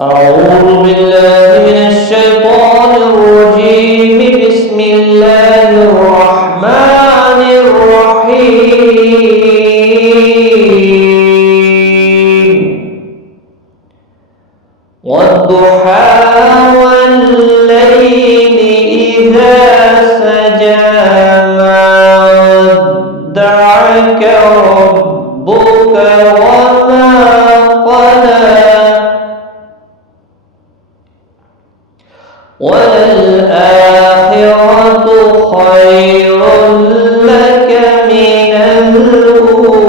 أعوذ بالله من الشيطان الرجيم. بسم الله الرحمن الرحيم. والضحى والليل إذا سجى ما ودعك ربك وما قلى وللآخرة خير لك من الأولى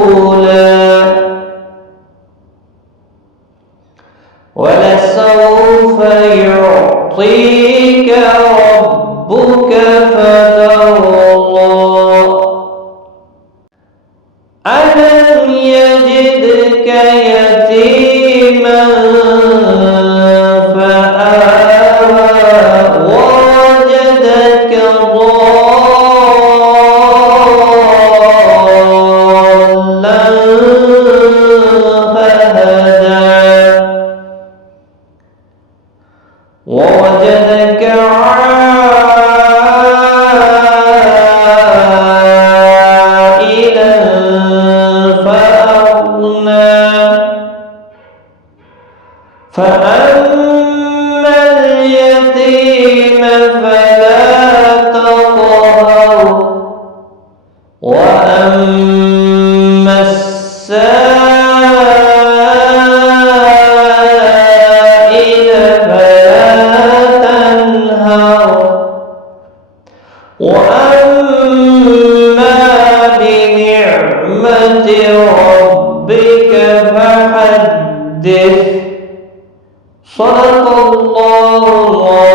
ولسوف يعطيك ربك فترضى ألم يجدك يتيما ووجدك عائلا فأغنى فأما اليتيم فلا تقهر وأما السائل وأما بنعمة ربك فحدث. صدق الله العظيم.